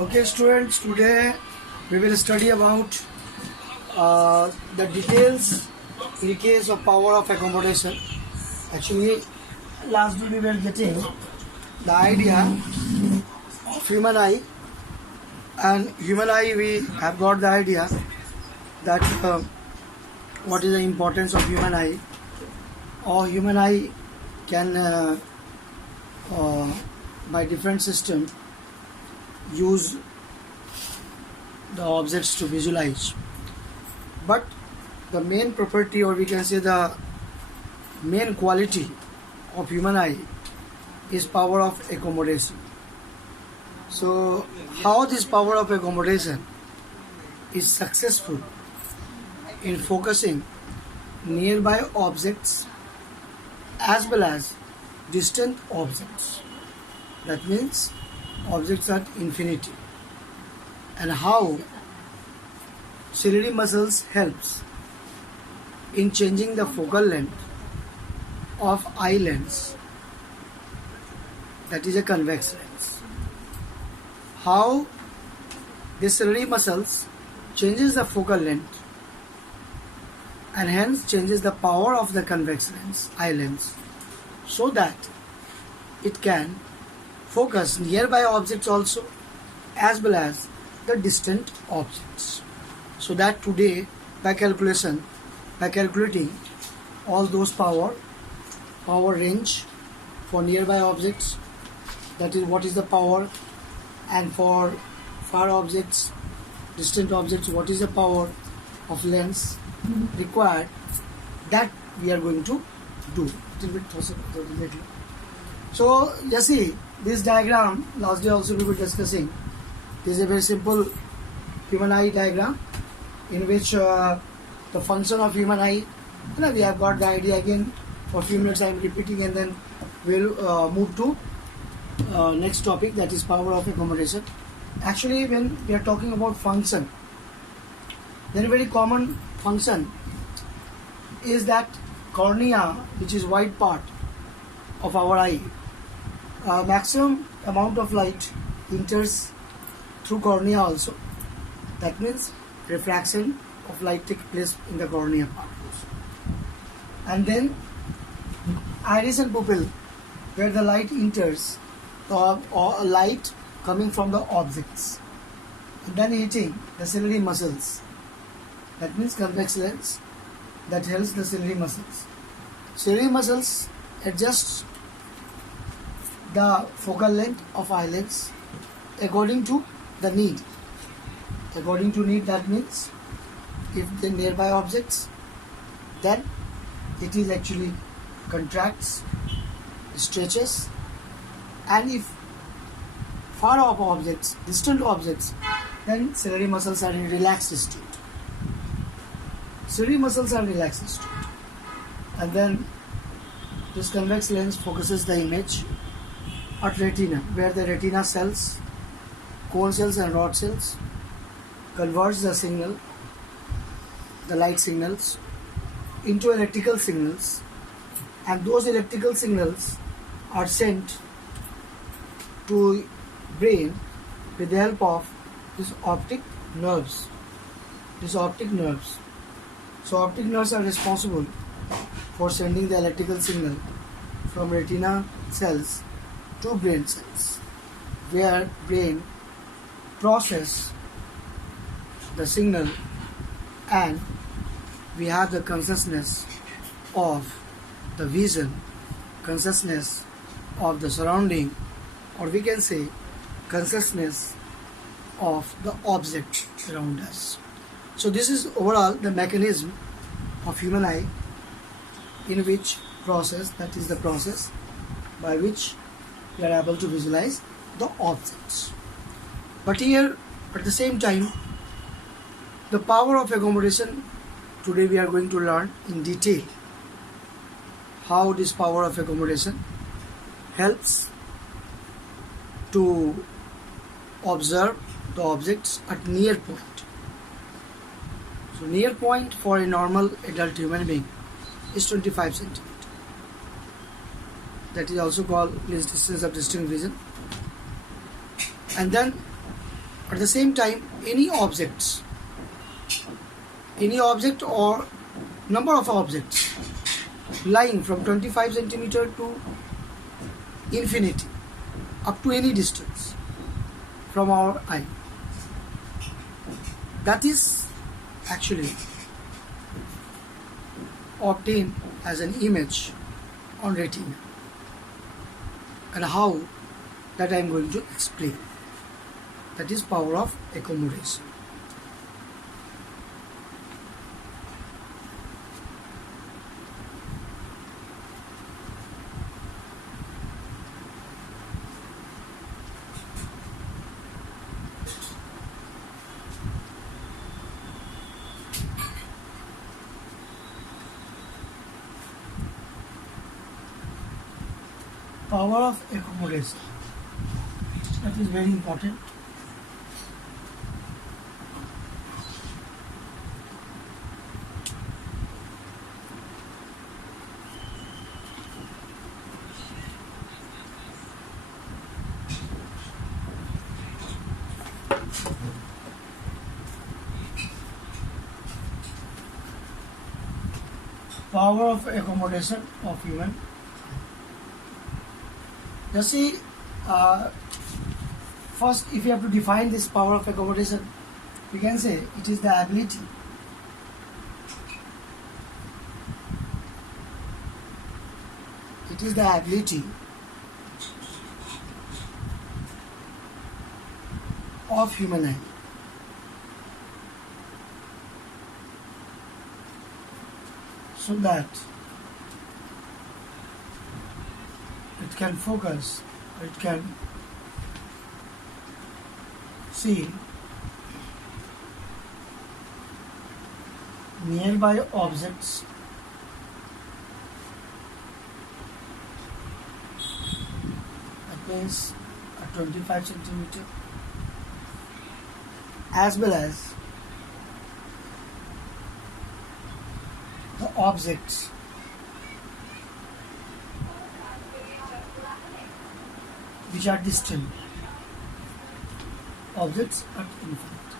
Okay, students, today we will study about the details in case of power of accommodation. Actually, last week we were getting the idea of human eye, and human eye we have got the idea that what is the importance of human eye, or human eye can by different system use the objects to visualize, but the main property, or we can say the main quality of human eye is power of accommodation. So how this power of accommodation is successful in focusing nearby objects as well as distant objects, that means objects at infinity, and how ciliary muscles helps in changing the focal length of eye lens, that is a convex lens. How the ciliary muscles changes the focal length and hence changes the power of the convex lens, eye lens, so that it can focus nearby objects also as well as the distant objects. So that today by calculation, by calculating all those power range for nearby objects, that is what is the power, and for far objects, distant objects, what is the power of lens required, that we are going to do little bit. So you see this diagram, last day also we were discussing. This is a very simple human eye diagram in which the function of human eye, we have got the idea. Again for a few minutes I am repeating, and then we'll move to next topic, that is power of accommodation. Actually, when we are talking about function, then a very common function is that cornea, which is white part of our eye, maximum amount of light enters through cornea also. That means refraction of light takes place in the cornea part. And then iris and pupil, where the light enters, or light coming from the objects, and then hitting the ciliary muscles, that means convex lens, that helps the ciliary muscles. Ciliary muscles adjust the focal length of eye lens according to the need. According to need, that means if the nearby objects, then it is actually contracts, stretches, and if far off objects, distant objects, then ciliary muscles are in relaxed state. Ciliary muscles are in relaxed state, and then this convex lens focuses the image at retina, where the retina cells, cone cells and rod cells converts the signal, the light signals, into electrical signals, and those electrical signals are sent to brain with the help of these optic nerves. So optic nerves are responsible for sending the electrical signal from retina cells to brain cells, where brain process the signal, and we have the consciousness of the vision, consciousness of the surrounding, or we can say consciousness of the object around us. So this is overall the mechanism of human eye, in which process, that is the process by which we are able to visualize the objects. But here at the same time, the power of accommodation, today we are going to learn in detail how this power of accommodation helps to observe the objects at near point. So near point for a normal adult human being is 25 centimeter. That is also called least distance of distinct vision. And then At the same time, any object or number of objects lying from 25 centimeter to infinity, up to any distance from our eye, that is actually obtained as an image on retina, and how that I am going to explain. That is power of accommodation. Power of accommodation, that is very important. Power of accommodation of human. Just see, first, if you have to define this power of accommodation, we can say it is the ability of human eye so that it can focus, it can see nearby objects that means a 25 centimeter, as well as the objects which are distant, objects at infinite.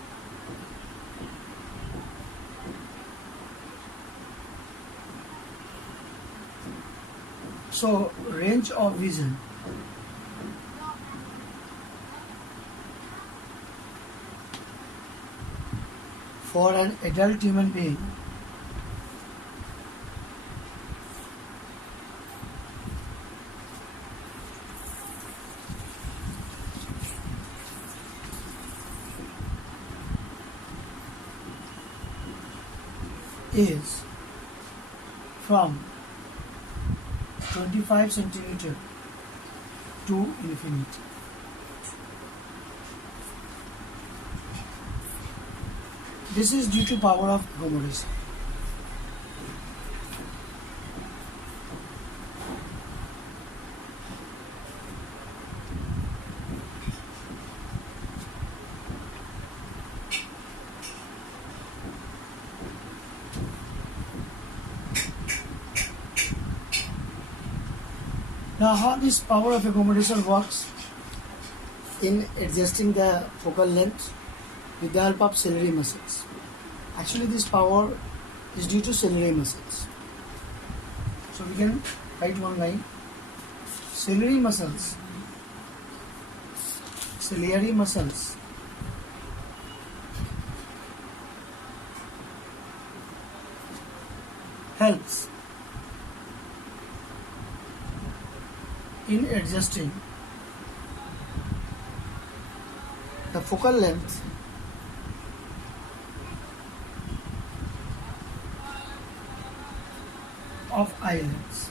So, range of vision for an adult human being is from 25 centimeter to infinity. This is due to power of accommodation. Now, how this power of accommodation works in adjusting the focal length with the help of ciliary muscles. Actually, this power is due to ciliary muscles. So we can write one line. Ciliary muscles helps in adjusting the focal length of eyelids.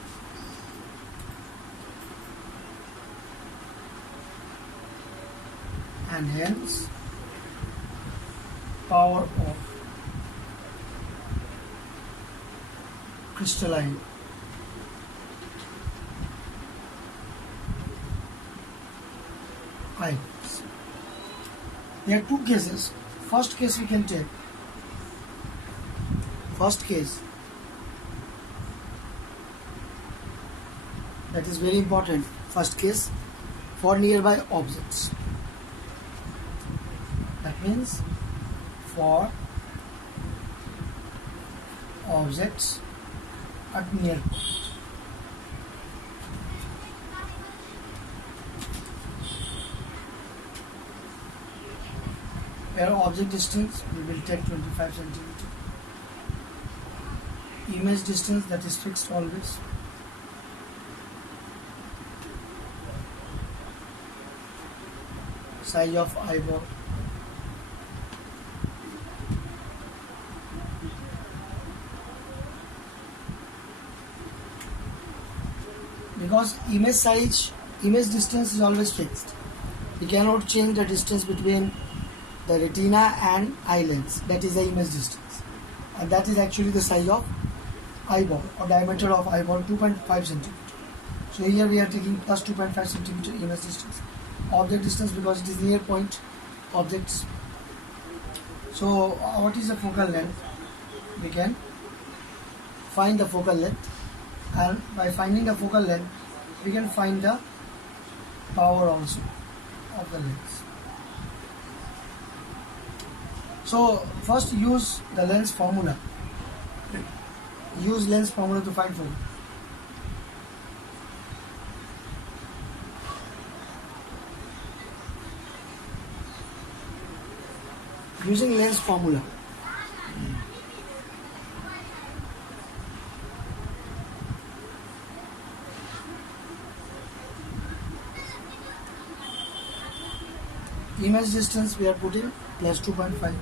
And hence power of crystalline eyelids. There are two cases. First case we can take. First case, that is very important. First case for nearby objects. means for objects at near point. Where object distance we will take 25 centimeter. Image distance, that is fixed always. Size of eyeball. Because image distance is always fixed. We cannot change the distance between the retina and eye lens. That is the image distance, and that is actually the size of eyeball or diameter of eyeball, 2.5 centimeter. So here we are taking plus 2.5 centimeter image distance. Object distance, because it is near point objects. So what is the focal length? We can find the focal length, and by finding the focal length we can find the power also of the lens. So first use the lens formula. Use lens formula to find focal. Using lens formula. Image distance we are putting plus 2.5.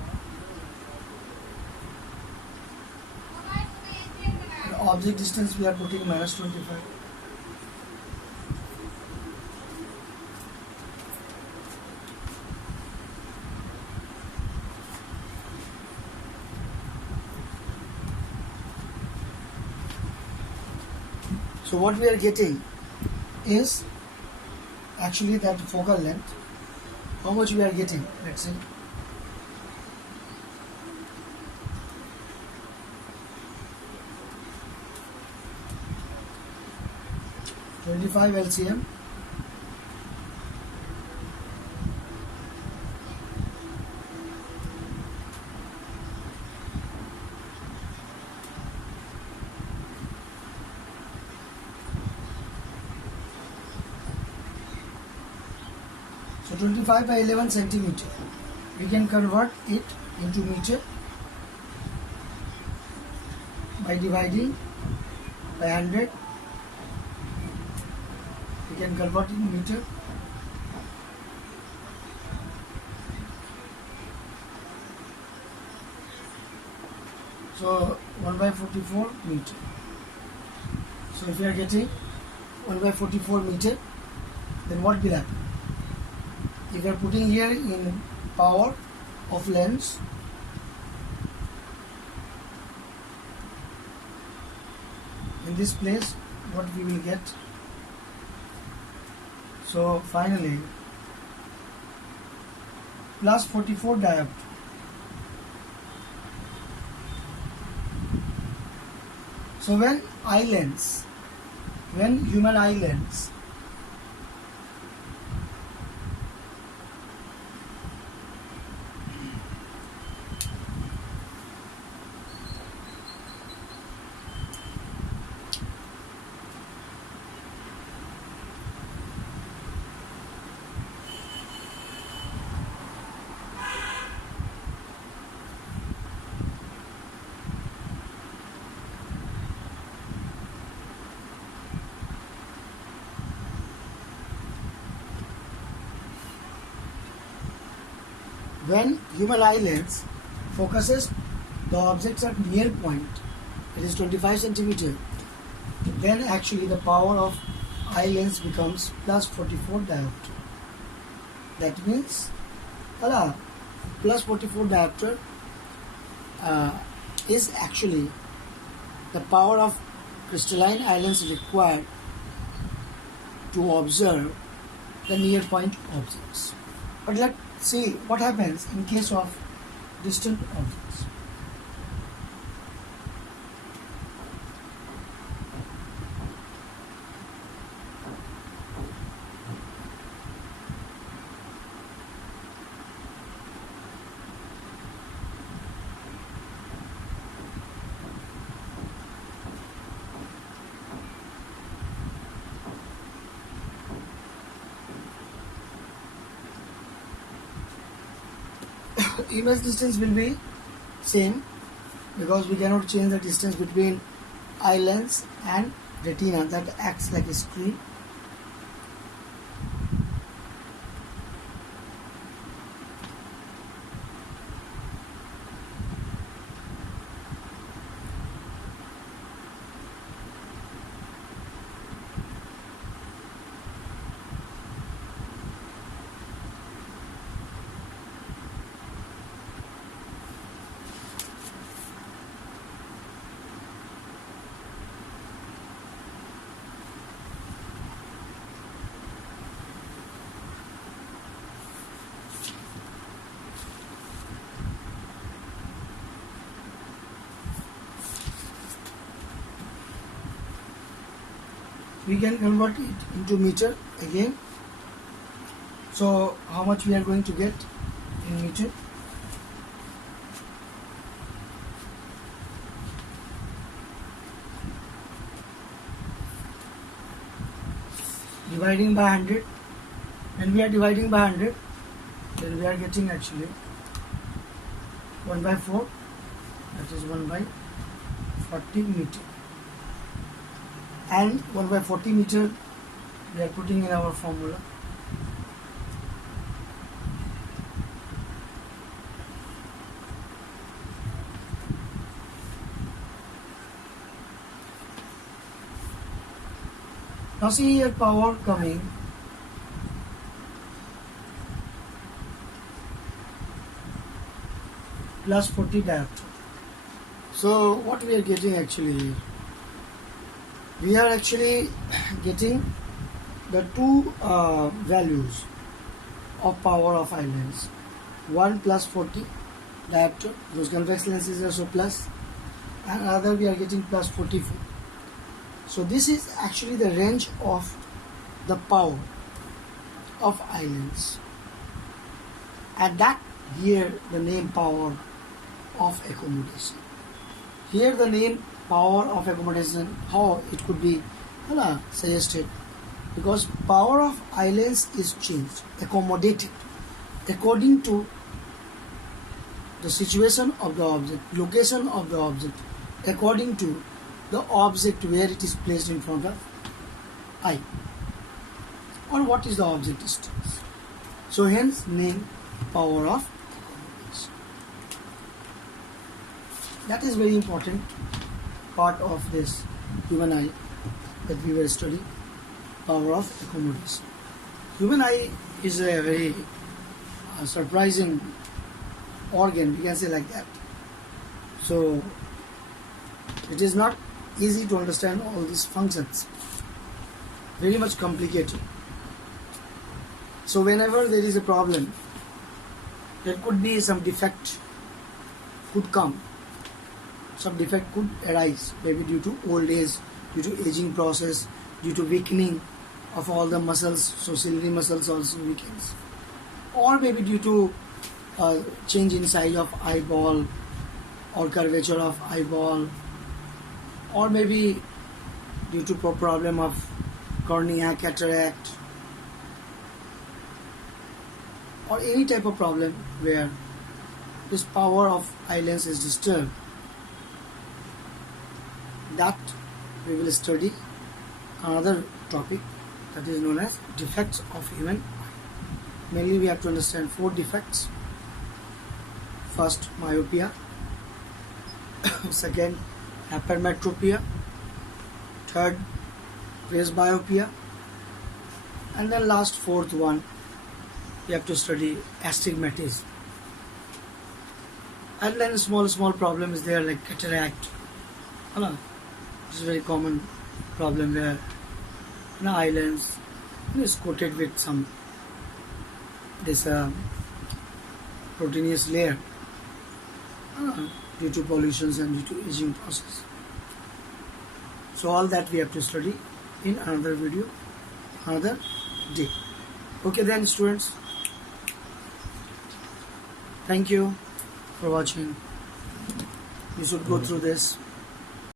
Object distance we are putting minus 25. So what we are getting is actually that focal length. How much we are getting? Let's see. $25 LCM. So 25 by 11 centimeter. We can convert it into meter by dividing by 100. We can convert it in meter. So 1 by 44 meter. So if we are getting 1 by 44 meter, then what will happen? If we are putting here in power of lens, in this place, what we will get? So finally, plus 44 diopter. So when human eye lens focuses the objects at near point, it is 25 centimeter, then actually the power of eye lens becomes plus 44 diopter. That means plus 44 diopter is actually the power of crystalline eye lens required to observe the near point objects. But let's see what happens in case of distant objects. image distance will be same, because we cannot change the distance between eye lens and retina that acts like a screen. We can convert it into meter again. So how much we are going to get in meter? Dividing by 100. When we are dividing by 100, then we are getting actually 1 by 4, that is 1 by 40 meter. And 1 by 40 meter we are putting in our formula. Now see here power coming plus 40 diopter. So what we are getting actually here? We are actually getting the two values of power of eye lens. One plus 40 diopter, those convex lenses are also plus, and another we are getting plus 44. So this is actually the range of the power of eye lens. And that here the name power of accommodation. Here the name power of accommodation, how it could be suggested, because power of eye lens is changed, accommodated according to the situation of the object, location of the object, according to the object where it is placed in front of eye, or what is the object distance. So hence name power of accommodation. That is very important part of this human eye that we were studying, power of accommodation. Human eye is a very surprising organ, we can say like that. So it is not easy to understand all these functions, very much complicated. So whenever there is a problem, there could be some defect could come, some defect could arise, maybe due to old age, due to aging process, due to weakening of all the muscles, so ciliary muscles also weakens, or maybe due to change in size of eyeball or curvature of eyeball, or maybe due to problem of cornea, cataract, or any type of problem where this power of eye lens is disturbed. That we will study another topic, that is known as defects of human eye. Mainly we have to understand 4 defects. First, myopia. Second, hypermetropia. Third, presbyopia. And then last, 4th one, we have to study astigmatism. And then small problem is there like cataract. It's a very common problem where eye lens is coated with some this proteinous layer due to pollutions and due to aging process. So all that we have to study in another video, another day. Okay then students, thank you for watching. You should go through this.